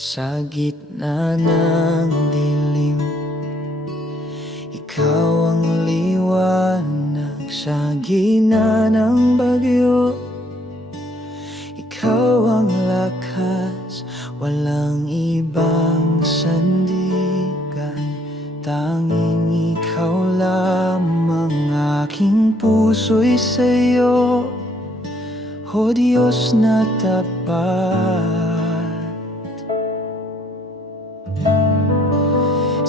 Sa gitna ng dilim, ikaw ang liwanag. Sa gitna ng bagyo, ikaw ang lakas. Walang ibang sandigan, tanging ikaw lamang. Aking puso'y sa'yo, o Diyos na tapat.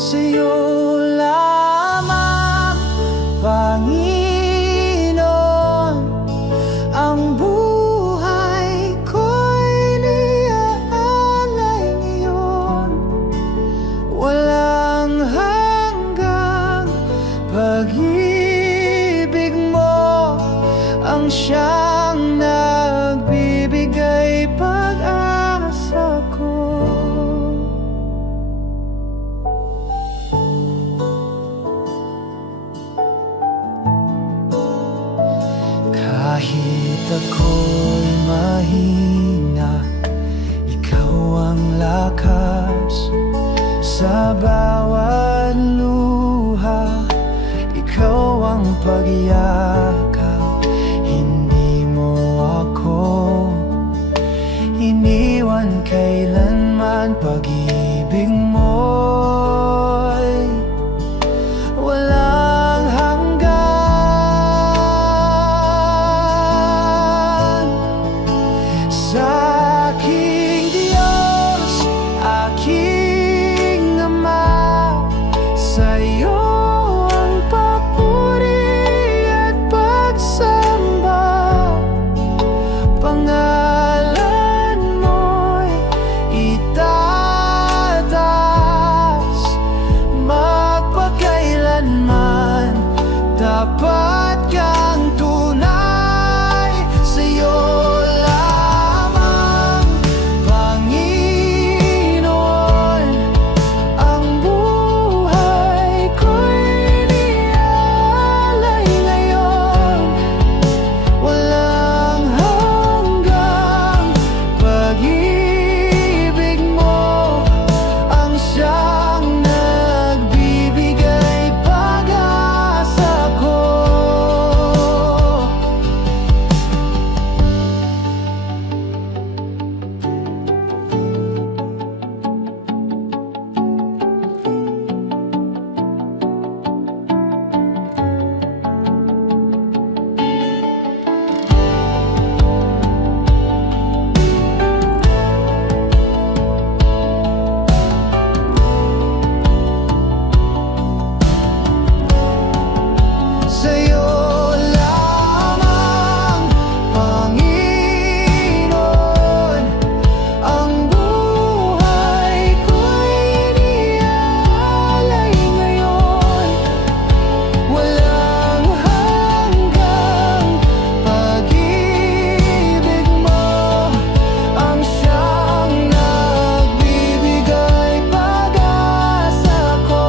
Sa'yo lamang, Panginoon, ang buhay ko'y niaalay ngayon. Walang hanggang pag-ibig mo ang siyang nagbibigay pag-asa ko. Kahit ako'y mahina, ikaw ang lakas. Sa bawat luha, ikaw ang pagyakap. Hindi mo ako iniwan kailanman. Pag-ibig mo'y walang hanggan. Sa aking Diyos, aking Ama, sa'yo ang papuri at pagsamba. Pangalan mo'y itataas, magpakailanman. Dapat kang tunay, sa'yo lamang, Panginoon, ang buhay ko'y niaalay ngayon. Walang hanggang pag-ibig mo ang siyang nagbibigay pag-asa ko. Sa'yo lamang, Panginoon, ang buhay ko'y iniaalay ngayon. Walang hanggang pag-ibig mo ang siyang nagbibigay pag-asa ko.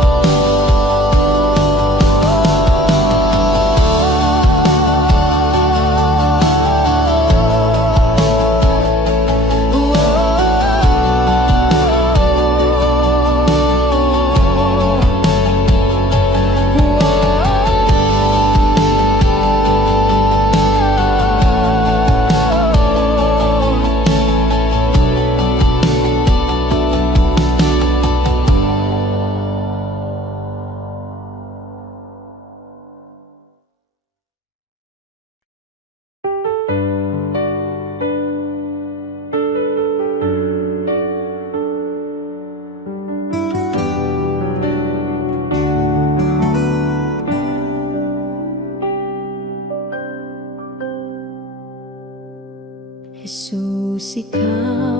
Jesus, ikaw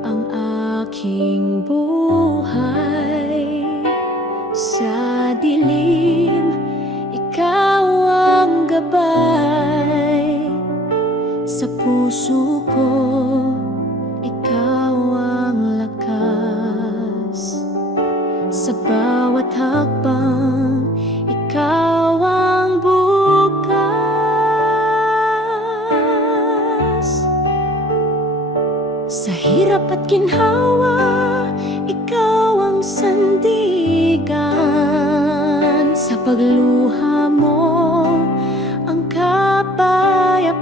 ang aking buhay. Sa dilim, ikaw ang gabay. Sa puso ko, ikaw ang lakas. Sa bawat hakbang, ikaw ang bukas. Sa hirap at ginhawa, sandigan. Sa pagluha mo ang kapayapaan.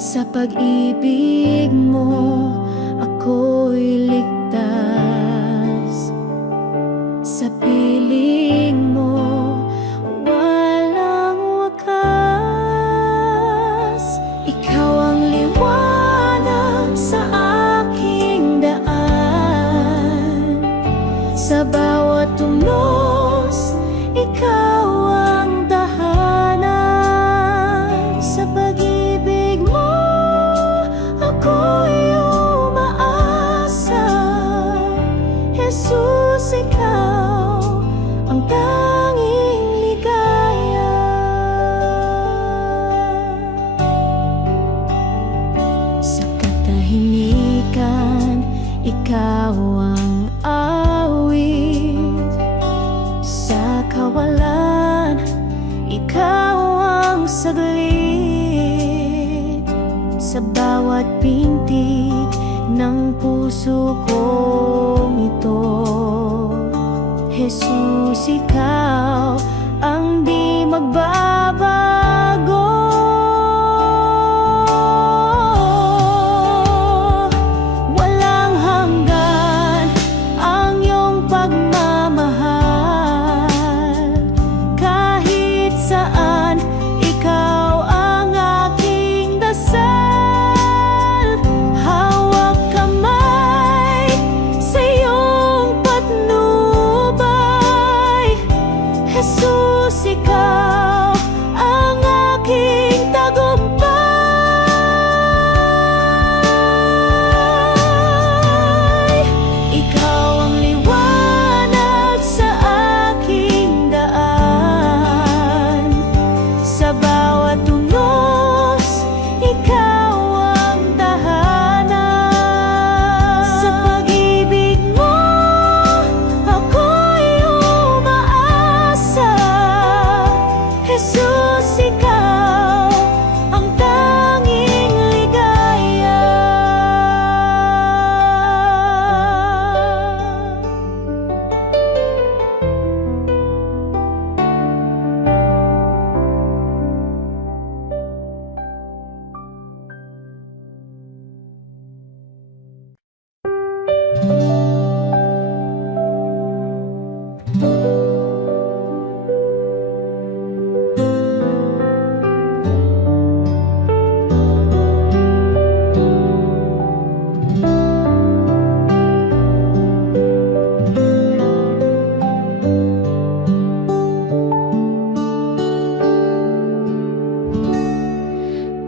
Sa pag-ibig mo ako'y ligtas. Sa piling mo walang wakas. Ikaw ang liwanag sa aking daan. Sa bawat tunos, ikaw ang tahanan. Sa pag-ibig mo ako'y umaasa. Jesus, ikaw ang tanging ligaya. Sa katahimikan, ikaw ang awit. Sa kawalan, ikaw ang saglit. Sa bawat pintig ng puso kong ito, Jesus, ikaw ang di magbabago. Walang hanggan ang iyong pagmamahal. Kahit saan, ikaw ang aking dasal. Hawak kamay sa iyong patnubay. Jesus, ikaw ang aking tagumpay. Ikaw ang liwanag sa aking daan. Sa bawat tunos, ikaw ang tahanan. Sa pag-ibig mo ako'y umaasa. Jesus, ikaw ang tanging ligaya.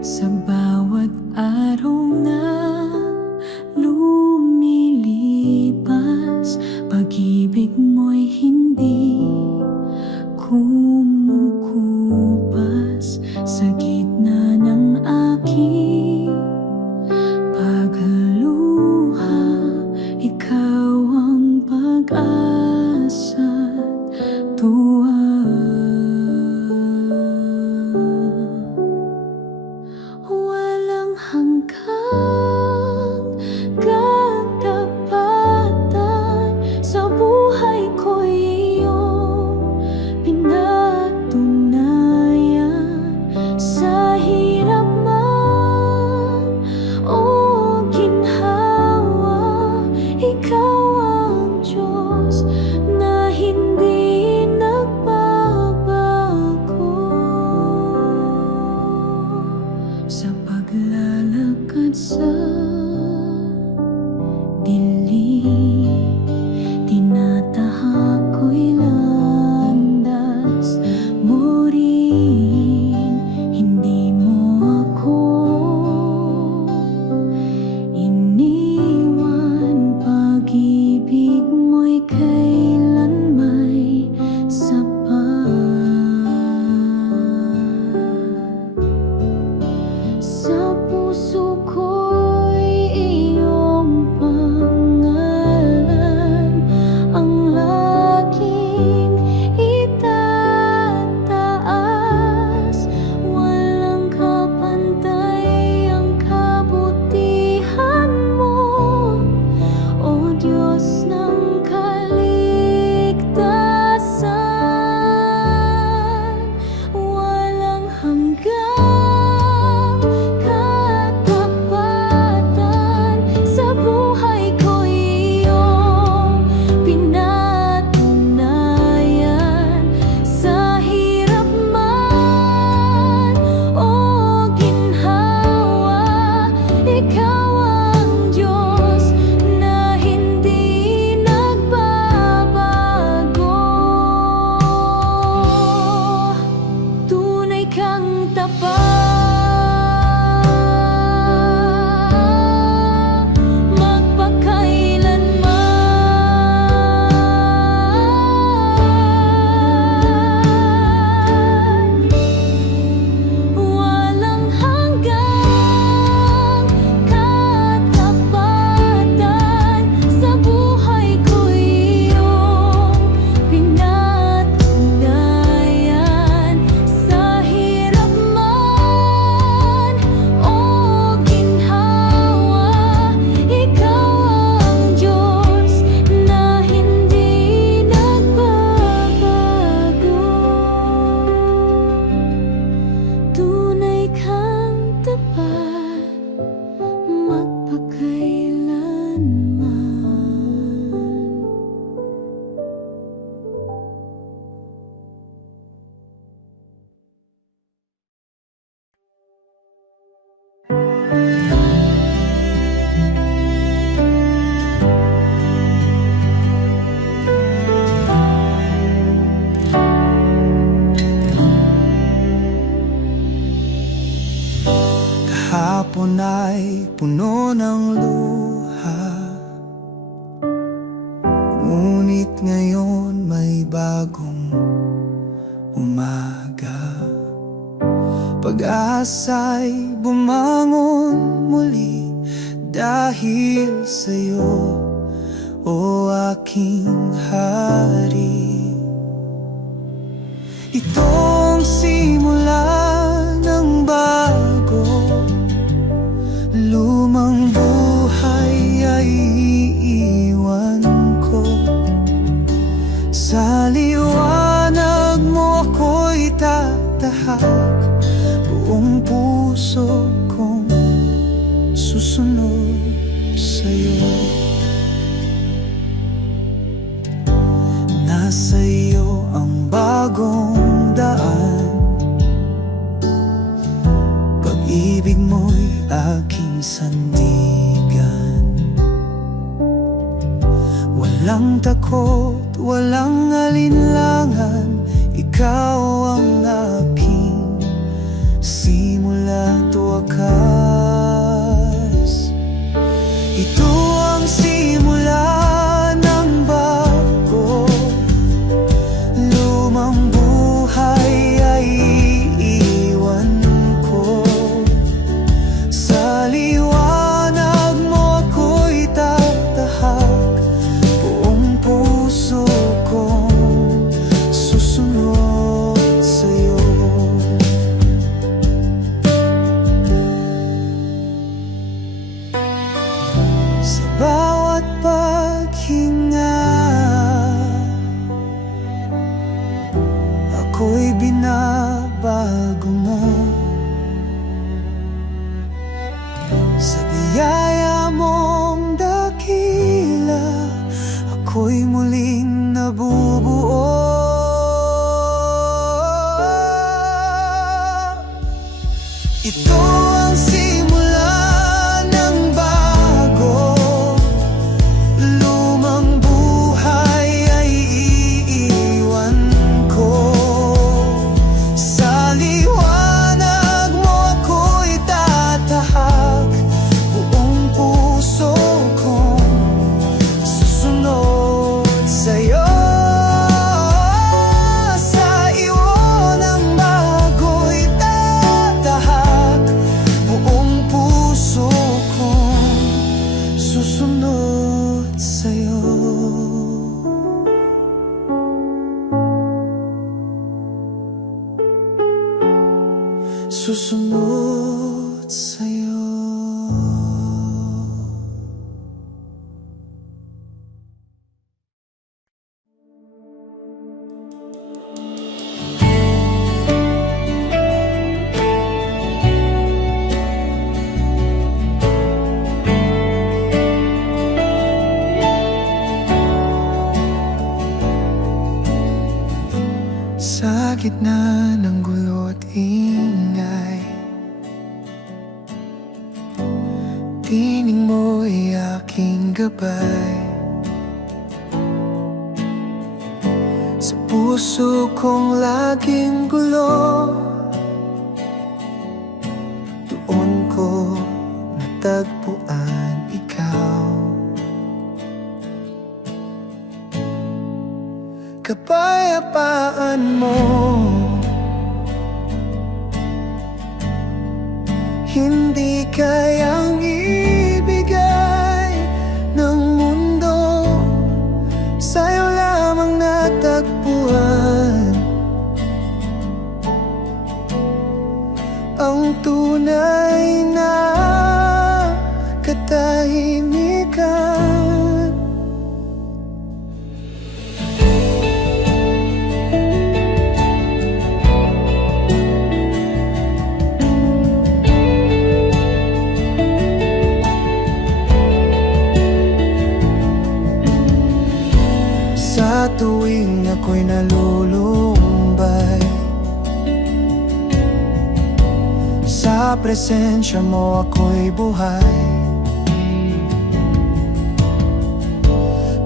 Sa bawat araw na lumilipas, pag-ibig mo'y hindi kumukupas. Sa gitna ng aking pagluha, ikaw ang pag-asa at tuwa. Walang hanggang katapatan. Sa buhay ko'y iyong pinatunayan. Sa hirap man o ginhawa, ikaw ang Diyos na hindi nagbabago. Sa paglalakad sa dilim, tinatahak ko'y landas mo rin. Hindi mo ako iniwan. Pag-ibig mo'y kailan may sapat. Sa puso ko'y iyong pangalan. Ngunit ngayon may bagong umaga. Pag-asa'y bumangon muli dahil sa'yo, o aking hari. Itong simula ng bago, lumang buhay ay iiwan ko. Sa liwanag mo ako'y tatahak, buong puso kong susunod sa'yo. Nasa iyo ang bagong daan, pag-ibig mo'y aking sandigan. Walang takot, walang alinlangan, ikaw ang aking simula't wakas. Ito ang simula ng bago, lumang buhay ay iiwan ko. Sa liwanag mo ako'y tatahak, buong puso kong susunod sa'yo. Sa bawat paghinga, ako'y binabago mo. Sa biyaya mong dakila, ako'y muling nabubuo. Ito ang simula ng bago, lumang buhay ay iiwan ko. Sa liwanag mo ako'y tatahak, buong puso kong susunod sa'yo. Sa iyo ng bago'y tatahak, buong puso kong susunod sa'yo. Susunod sa'yo. Sa gitna ng gulo at ingay, tining mo'y aking gabay. Sa puso kong laging gulo, doon ko natagpuan ikaw. Kapayapaan mo, hindi kayang ibigay ng mundo, sa'yo lamang natagpuan ang tunay na katahimikan. Sa tuwing ako'y nalulumbay, sa presensya mo ako'y buhay.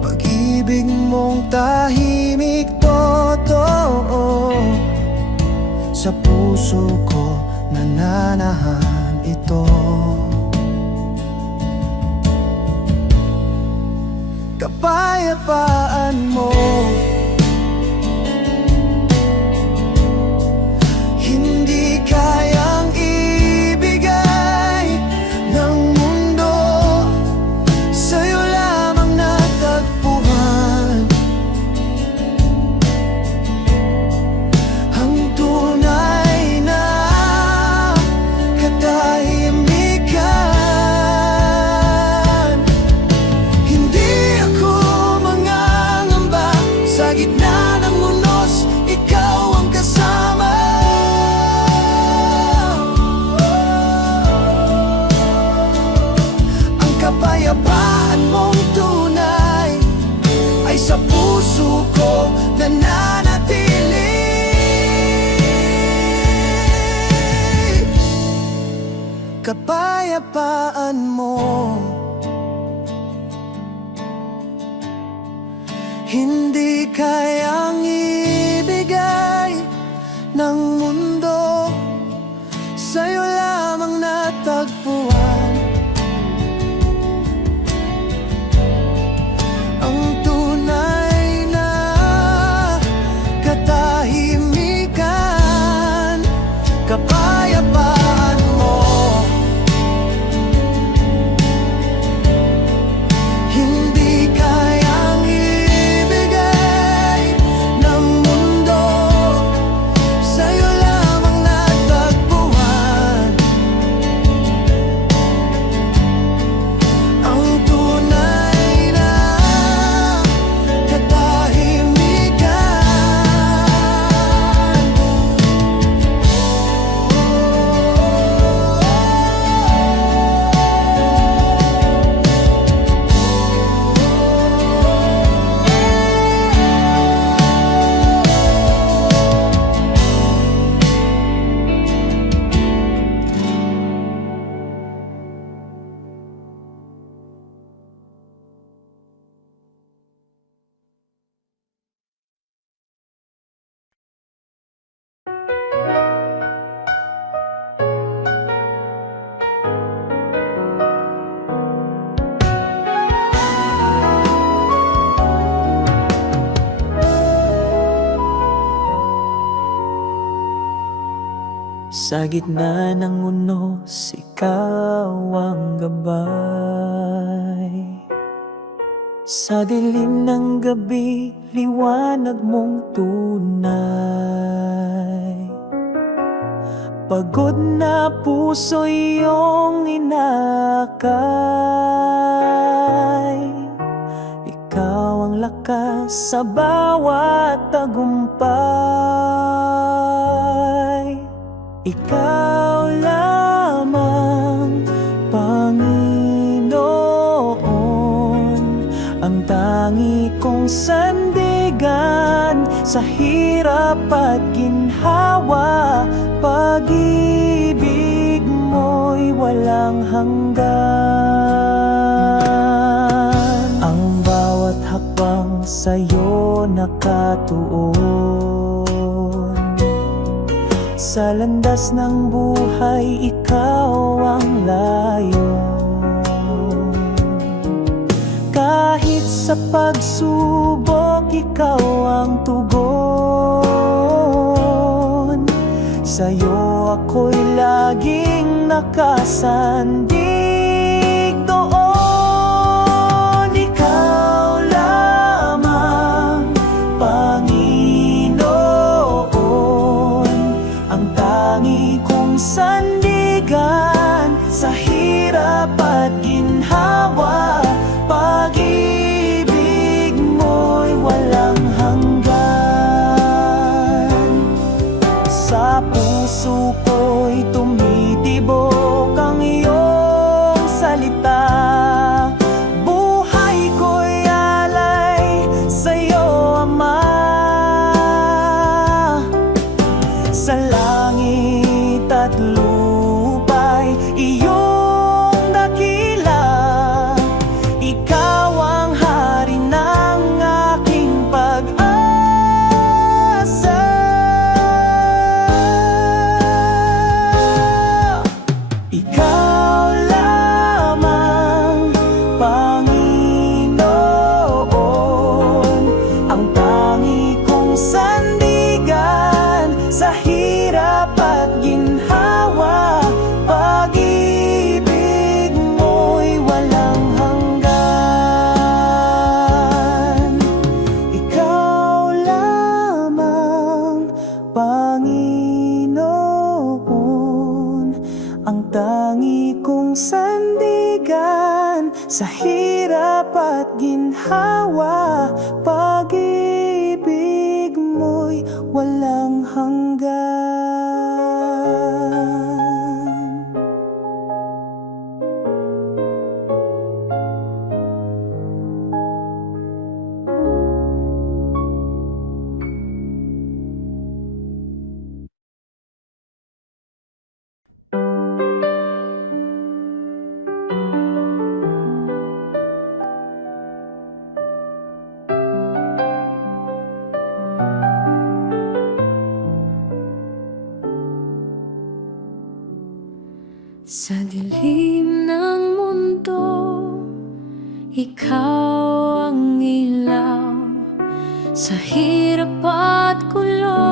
Pag-ibig mong tahimik totoo, sa puso ko nananahan ito. kapayapaan mo. Hindi kayang ibigay ng mundo, sa'yo lamang natagpuan ang tunay na katahimikan. Hindi ako mangangamba, sa gitna ng unos, ikaw ang kasama. Ang kapayapaan mong tunay ay sa puso ko nananatili. Kapayapaan mo, hindi kayang ibigay ng mundo, sa'yo lamang natagpuan ang tunay na katahimikan. Kapayapaan mo, hindi kayang ibigay ng mundo, sa'yo lamang natagpuan ang tunay na katahimikan. Sa gitna ng unos, ikaw ang gabay. Sa dilim ng gabi, liwanag mong tunay. Pagod na puso iyong inakay. Ikaw ang lakas sa bawat tagumpay. Ikaw lamang, Panginoon, ang tangi kong sandigan sa hirap at ginhawa. Pag-ibig mo'y walang hanggan. Ang bawat hakbang sa'yo nakatuon. Sa landas ng buhay, ikaw ang layon. Kahit sa pagsubok, ikaw ang tugon. Sa'yo ako'y laging nakasandig doon. Ikaw lamang, Panginoon, ang tangi kong sandigan sa hirap at ginhawa. Pag-ibig mo'y walang hanggan. Sa puso ko'y tumitibok ang iyong ginhawa. Pag-ibig mo'y walang hanggan. Sa dilim ng mundo, ikaw ang ilaw. Sa hirap at gulo,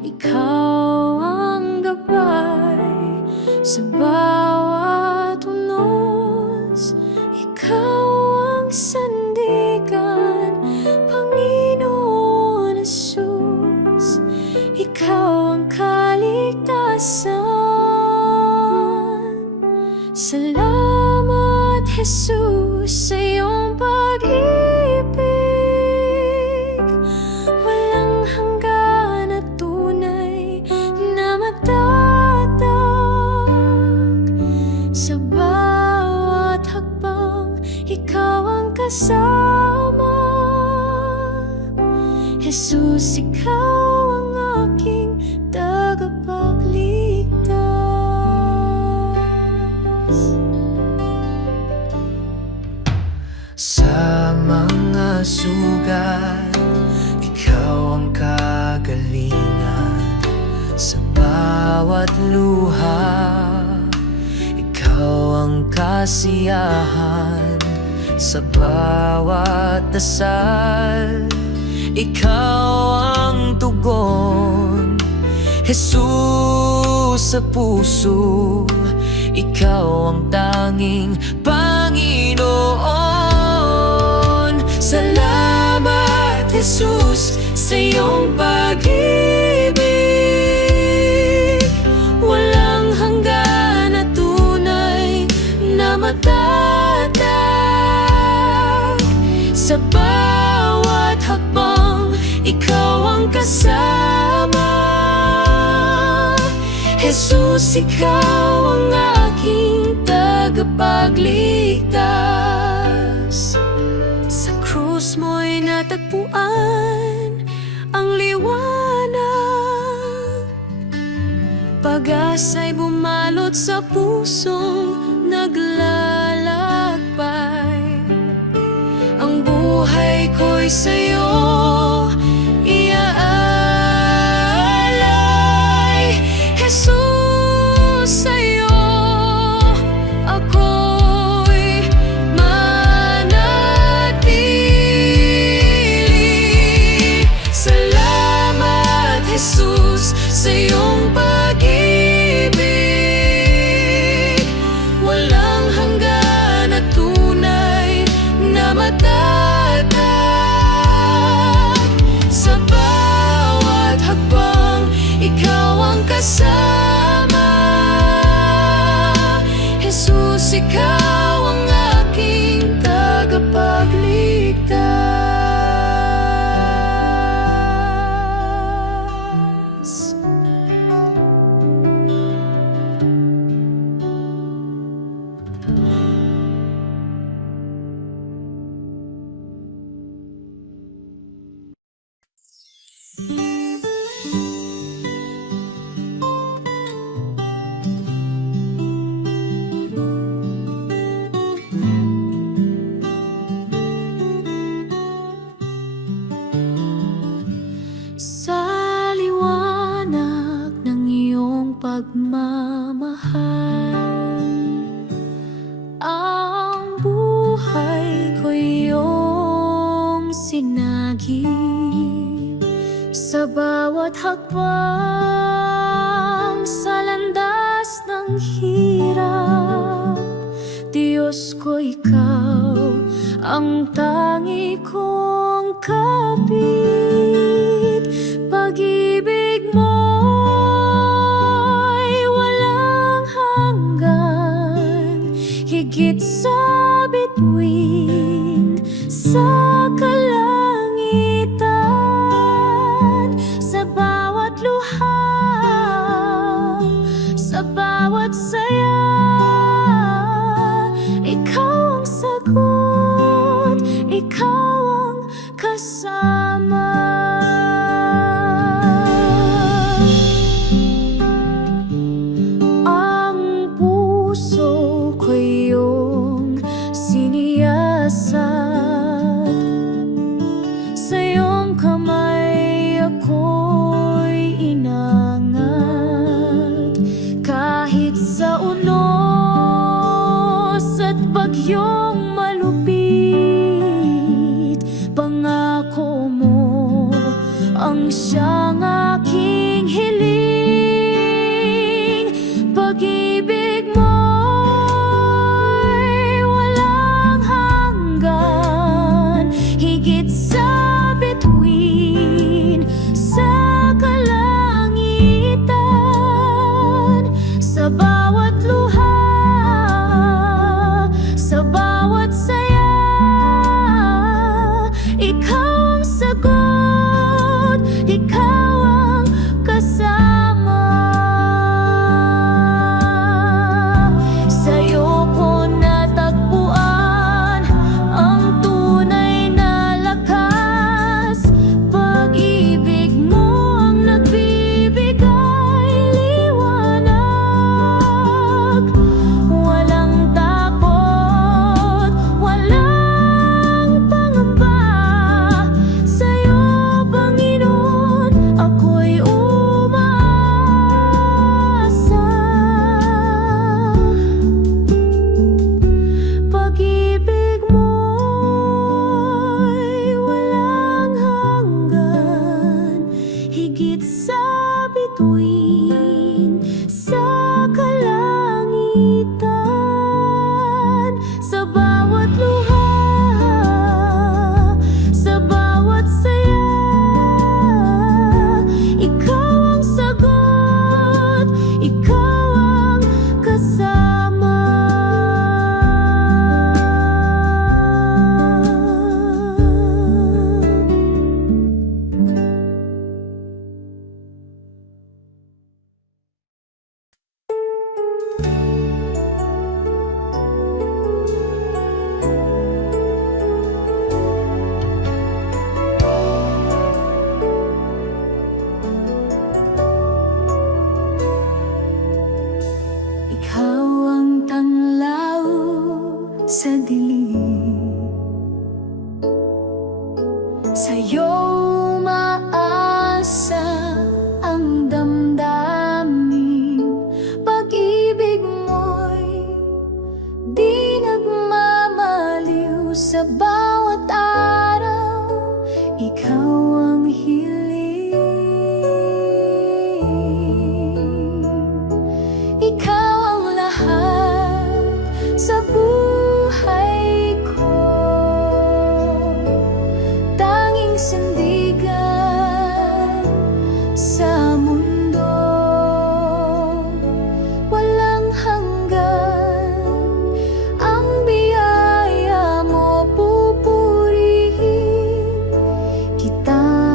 ikaw ang gabay. Sa bawat unos, ikaw ang sandigan. Panginoon Jesus, ikaw ang kaligtasan. Salamat, Jesus, sa iyong pag-ibig. Walang hanggan at tunay na matatag. Sa bawat hakbang, ikaw ang kasama. Jesus, ikaw ang aking tagapagligtas. Sa mga sugat, ikaw ang kagalingan. Sa bawat luha, ikaw ang kasiyahan. Sa bawat dasal, ikaw ang tugon. Jesus, sa puso, ikaw ang tanging Panginoon. Salamat, Jesus, sa iyong pag-ibig. Walang hanggan at tunay na matatag. Sa bawat hakbang, ikaw ang kasama. Jesus, ikaw ang aking tagapagligtas. Sa krus mo'y natagpuan ang liwanag. Pag-asa'y bumalot sa pusong naglalakbay. Ang buhay ko'y sa'yo iaalay. Jesus, sa'yo ako'y manatili. Salamat, Jesus, sa iyong pag-ibig. Walang hanggan at tunay na matatag. Sa bawat hakbang, ikaw ang kasama. Jesus, ikaw ang aking tagapagligtas. Sa liwanag ng iyong pagmamahal, ang buhay ko iyong sinagip. Sa bawat hakbang, sa landas ng hirap, Diyos ko, ikaw ang tangi kong kapit. Pag-ibig mo'y walang hanggan, higit sa bituin sa kalangitan, sa bawat luha, sa bawat saya. Ikaw ang sagot, ikaw ang kasama. Ang puso ko iyong siniyasat, sa iyong kamay ako'y inangat. Kahit sa unos at bagyong malupit, pangako mo ang siyang aking hiling. Pag-ibig mo'y walang hanggan, higit sa bituin, sa kalangitan, sa bawat luha, sa bawat saya. Ikaw ang sagot, ikaw ang kasama. Sa'yo ko natagpuan ang tunay na lakas. Pag-ibig mo ang nagbibigay liwanag. Walang takot, walang pangamba. Sa'yo, Panginoon, ako'y umaasa. Pag-ibig mo'y walang hanggan, higit sa bituin, sa kalangitan, sa bawat luha, sa bawat saya. Ikaw ang sagot, ikaw ang kasama. Ikaw ang tanglaw sa dilim, sa'yo umaasa ang damdamin. Pag-ibig mo'y di nagmamaliw, sa bawat araw ikaw ang hiling. Ikaw ang lahat sa buhay ko, tanging sandigan sa mundo. Walang hanggan ang biyaya mo, pupurihin kita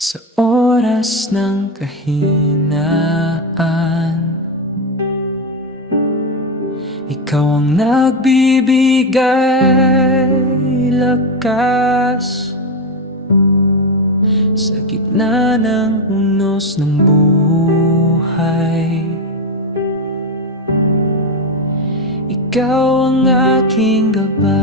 Sa oras ng kahinaan, ikaw ang nagbibigay lakas. Sa gitna ng unos ng buhay, ikaw ang aking gabay.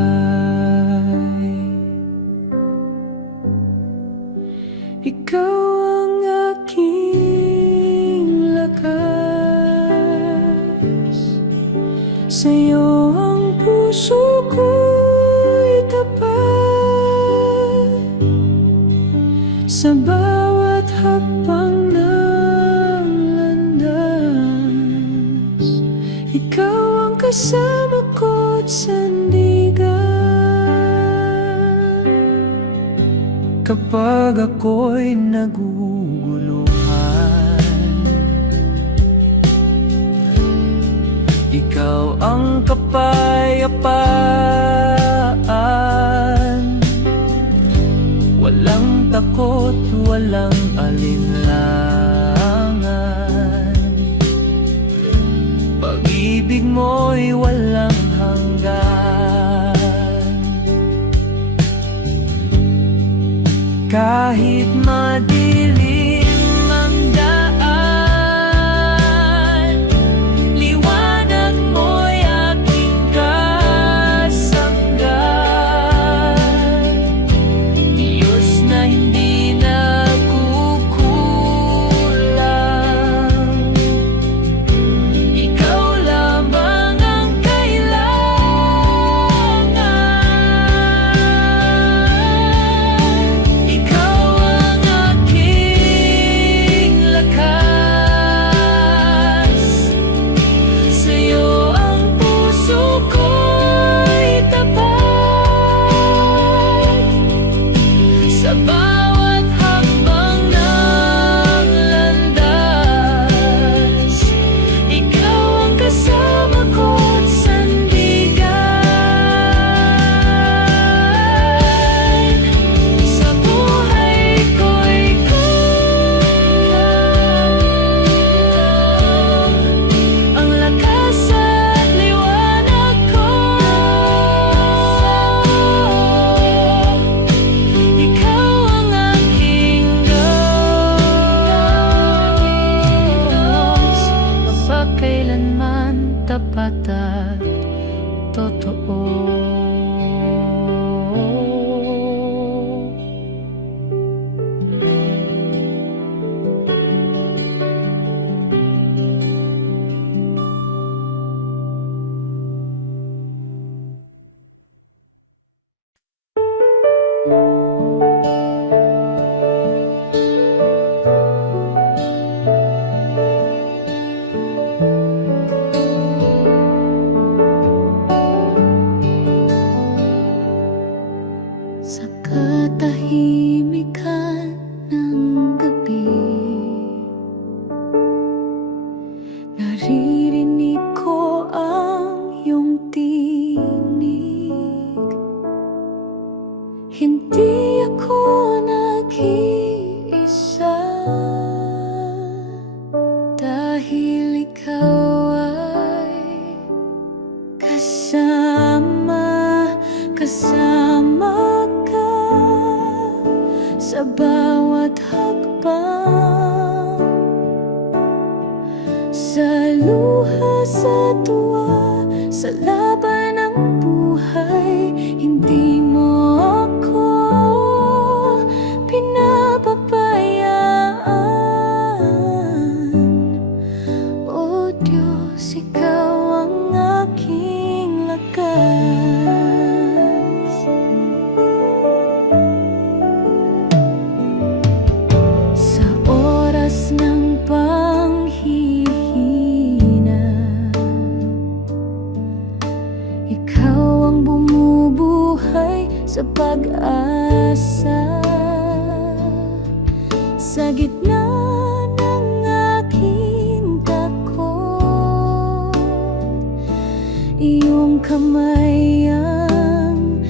Ikaw ang aking lakas. Sa'yo ang puso ko'y tapat. Sa bawat hakbang ng landas, ikaw ang kasama ko't sandigan. Kapag ako'y naguguluhan, ikaw ang kapayapaan. Walang takot, walang alinlangan. Pag-ibig mo'y walang hanggan. Kahit madilim ang daan, liwanag mo'y aking kasanggan. Diyos na hindi nagkukulang, ikaw lamang ang kailangan. Ikaw ang aking lakas. Sa'yo ang puso ko'y tapat. Sa bawat hakbang ng landas, ikaw ang kasama ko't sandigan. Sa buhay ko ikaw ang lakas at liwanag ko. Ikaw ang aking Diyos, mapagkailanman tapat at totoo. Sa katahimikan ng gabi, naririnig ko ang iyong tinig. Hindi ako nag-iisa, dahil ikaw ay kasama ka sa bawat hakbang. Sa luha, sa tuwa, sa laban ng buhay, hindi mo ako pinapabayaan. O Diyos, ikaw ang aking lakas. Sa oras ng panghihina, ikaw ang bumubuhay sa pag-asa. Sa gitna ng aking takot, iyong kamay ang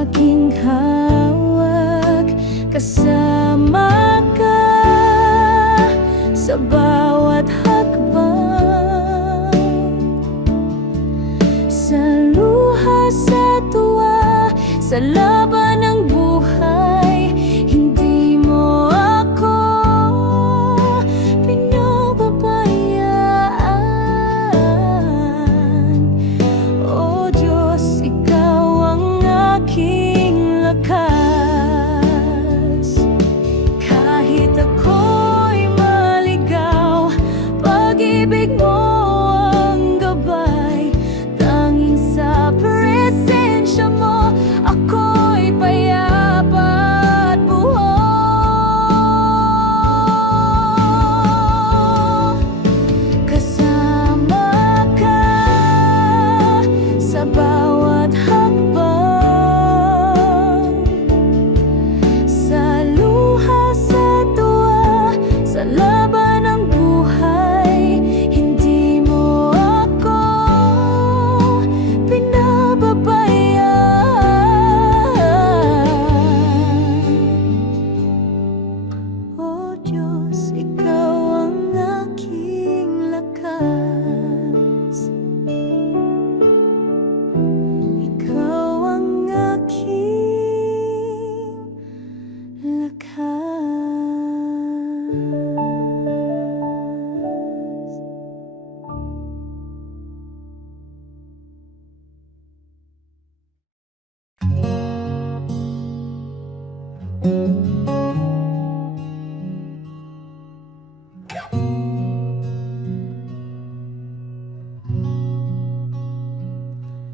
aking hawak. Kasama Kasama ka sa bawat hakbang, sa luha, sa tuwa, sa laban ng buhay. Hindi mo ako pinababayaan. O Diyos, ikaw ang aking lakas. Kahit ako'y maligaw, pag-ibig mo ang gabay. Tanging sa presensya mo ako'y payapa at buo. Kasama ka sa bawat hakbang, sa luha, sa tuwa, sa laban ng buhay. Hindi mo ako pinababayaan. O Diyos, ikaw ang aking lakas. Ikaw ang aking lakas.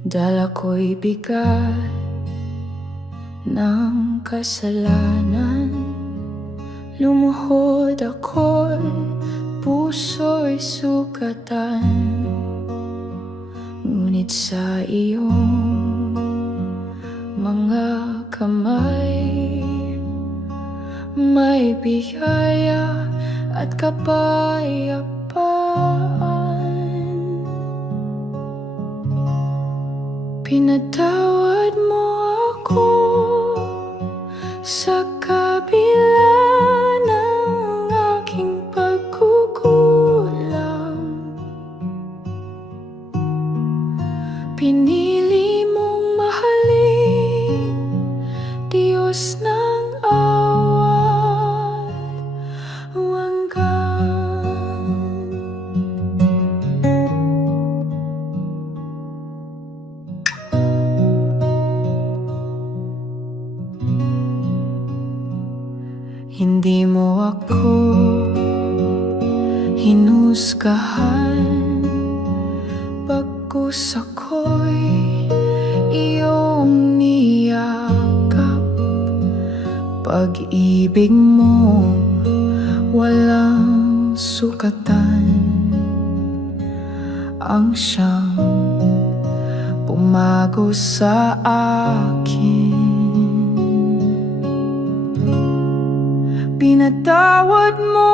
Dala ko'y bigat ng kasalanan, lumuhod ako'y puso'y sugatan. Ngunit sa iyong mga kamay may biyaya at kapayapaan. Pinatawad mo ako sa kabila ng aking pagkukulang. Pinili mong mahalin, Diyos ng awat wagan. Hindi mo ako hinusgahan, bagkus ako'y iyong niyakap. Pag-ibig mo walang sukatan, ang siyang pumago sa akin. Pinatawad mo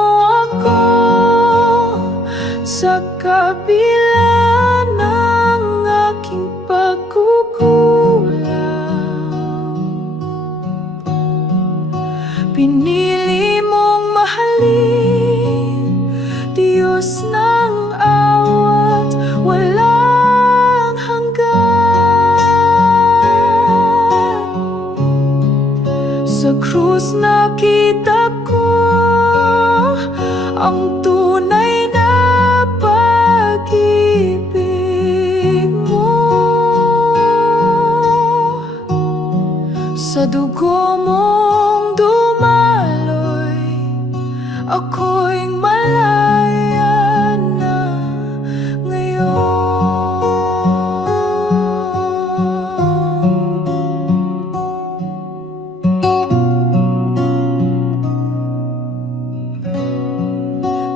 ako sa kabila ng aking pagkukulang. Pinili mong mahalin, Diyos ng awat walang hanggan. Sa krus nakita ko ang tunay na pag-ibig mo. Sa dugo mong dumaloy, ako'y malaya na ngayon.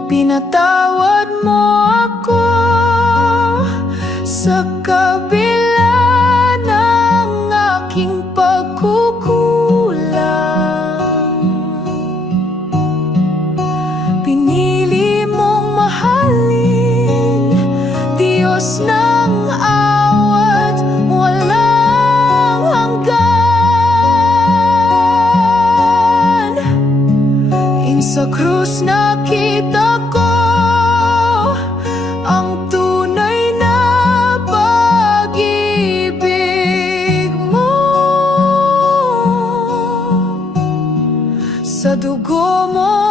Pinatawad mo ako sa kabila ng aking pagkukulang. Pinili mong mahalin, Diyos ng awat walang hanggan. Sa krus nakita ko ang tunay na pag-ibig mo. Sa dugo mo